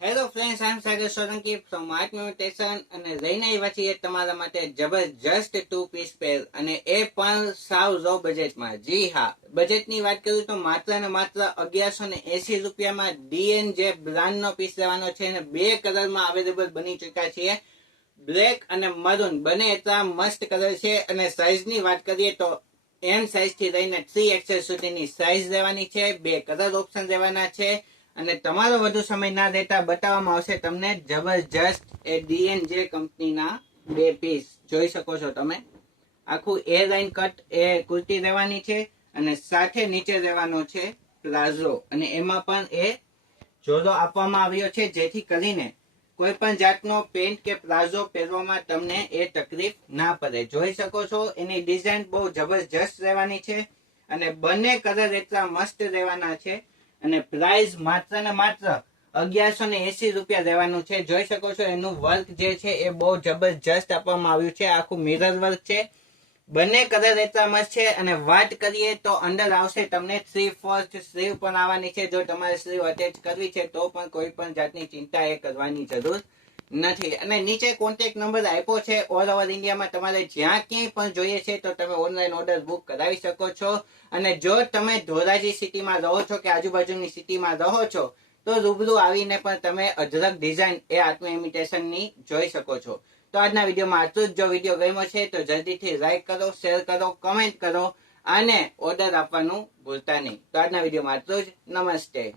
Hello friends, I am Sagar Solanki from art mutation અને લઈને આવ્યા છીએ તમારા માટે જબરજસ્ત ટુ પીસ પેર અને એ પણ સાવ લો બજેટમાં. જી હા, બજેટની વાત કરું તો માત્ર ને માત્ર 1180 રૂપિયામાં ડીએન જે બ્રાન્ડનો પીસ લેવાનો છે અને બે કલરમાં અવેલેબલ બની ચૂક્યા છીએ. બ્લેક અને મરૂન બંને એટલા મસ્ત કલર છે અને સાઇઝની વાત કરીએ તો એમ સાઇઝ થી લઈને 3XL સુધીની સાઇઝ લેવાની છે. બે કલર ઓપ્શન લેવાના છે અને તમારો વધુ સમય ના લેતા બતાવવામાં આવશે તમને જબરજસ્ત એ ડીએનજે કંપનીના બે પીસ. જોઈ શકો છો તમે, આખું એ લાઈન કટ એ કુર્તી લેવાની છે અને સાથે નીચે લેવાનો છે પ્લાઝો અને એમાં પણ એ જોડો આપવામાં આવ્યો છે જેથી કરીને કોઈ પણ જાતનો પેન્ટ કે પ્લાઝો પહેરવામાં તમને એ તકલીફ ના પડે. જોઈ શકો છો એની ડિઝાઇન બહુ જબરજસ્ત રહેવાની છે અને બંને કલર એટલા મસ્ત રહેવાના છે અને પ્રાઇસ માત્ર ને માત્ર 1180 રૂપિયા લેવાનું છે. જોઈ શકો છો એનું વર્ક જે છે એ બહુ જબરજસ્ત આપવામાં આવ્યું છે. આખું મિરર વર્ક છે. બંને કલર એટલા મસ્ત છે અને વાત કરીએ તો અંદર આવશે તમને 3/4 સ્લીવ પણ આવવાની છે. જો તમારે સ્લીવ અટેચ કરવી છે તો પણ કોઈ પણ જાતની ચિંતા એ કરવાની જરૂર નથી. અને નીચે કોન્ટેક્ટ નંબર આપ્યો છે. ઓલ ઓવર ઇન્ડિયામાં તમારે જ્યાં ક્યાંય પણ જોઈએ છે તો તમે ઓનલાઈન ઓર્ડર બુક કરાવી શકો છો. અને જો તમે ધોરાજી સિટીમાં રહો છો કે આજુબાજુની સિટીમાં રહો છો તો રૂબરૂ આવીને પણ તમે અઢળક ડિઝાઇન એ આત્મ ઇમિટેશનની જોઈ શકો છો. તો આજના વિડીયોમાં આટલું જ. જો વિડીયો ગમ્યો છે તો જલ્દીથી લાઈક કરો, શેર કરો, કમેન્ટ કરો અને ઓર્ડર આપવાનું ભૂલતા નહીં. તો આજના વિડીયોમાં આટલું જ. નમસ્તે.